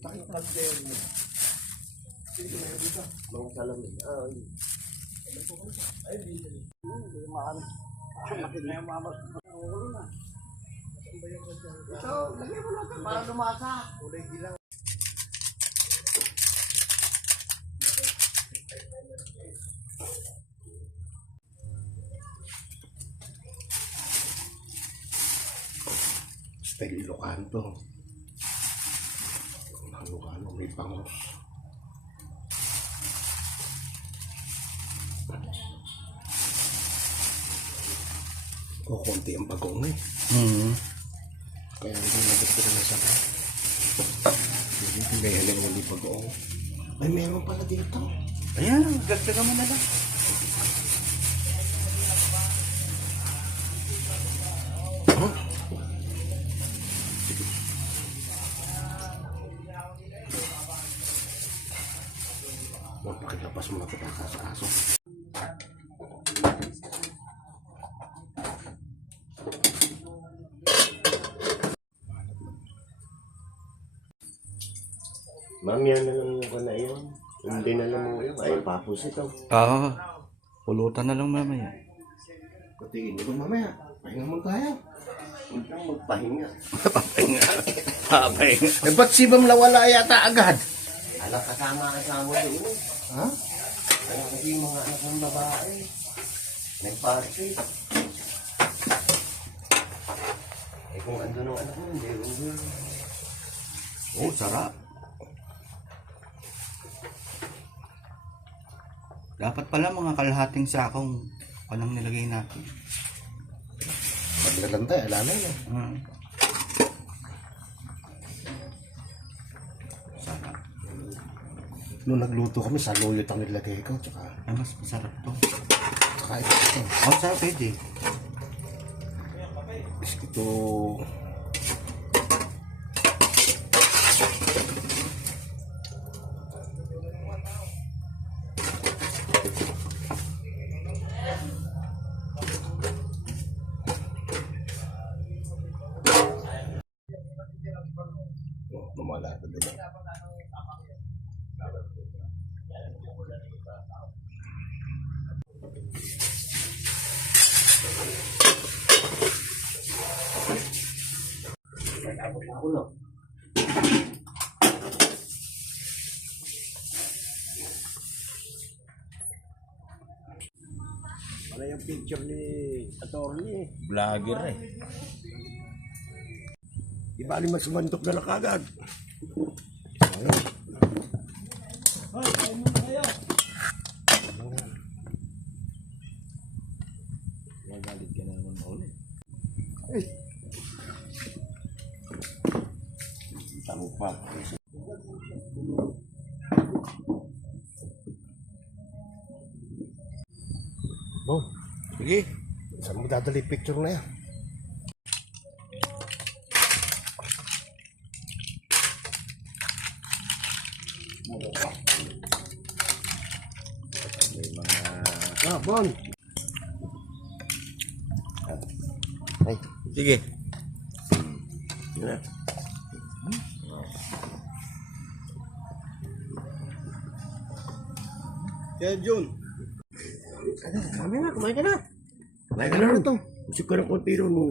Mga salamin. Ito, lagyan mo natin para lumasa. Kulay dilaw. Style Ilocano to. Ilocano, may pangos. Konti ang bagong eh. Kaya hindi nabit na sa akin. Hindi may hindi bagong. Ay, meron pala dito. Ayan, gagdagan mo na lang. Pakilapas mo na ito sa aso. Ma'am, yan na lang ko na yun. Hindi na lang mo yun. Ay, papos ito. Oo. Pulutan na lang mamaya. Kutingin mo mamaya. Pahinga mo tayo. Huwag kang magpahinga. Papahinga. Papahinga. Eh, ba't si Ma'am nawala yata agad? Alam, kasama doon. Ha? Kaya kasi yung mga anak ng babae. Nag-party. Eh, kung ando ng anak mo, hindi. Oh, sarap. Dapat pala mga kalahating sakong panang nilagay natin. Maglalantay, alam na yun. Sarap. Nung nagluto kami, saluyot ang nilagay ko. Tsaka, Ay, mas masarap to. tsaka ito. Oh, sarap pwede. Ito. Lumala ito din. Wala yung picture ni attorney. Vlogger eh. Di ba mas sumantok na kagad? Ayun. Nagalit ka na naman ulit. Ay. Tanong pa. Oh, sige. Saan mo dadali picture na yan? May mga... Bon. Ay, Sige. yun na. Kaya Jun. Kumain ka na. Kumain ka na ito. Gusto ko ng konti ron mo.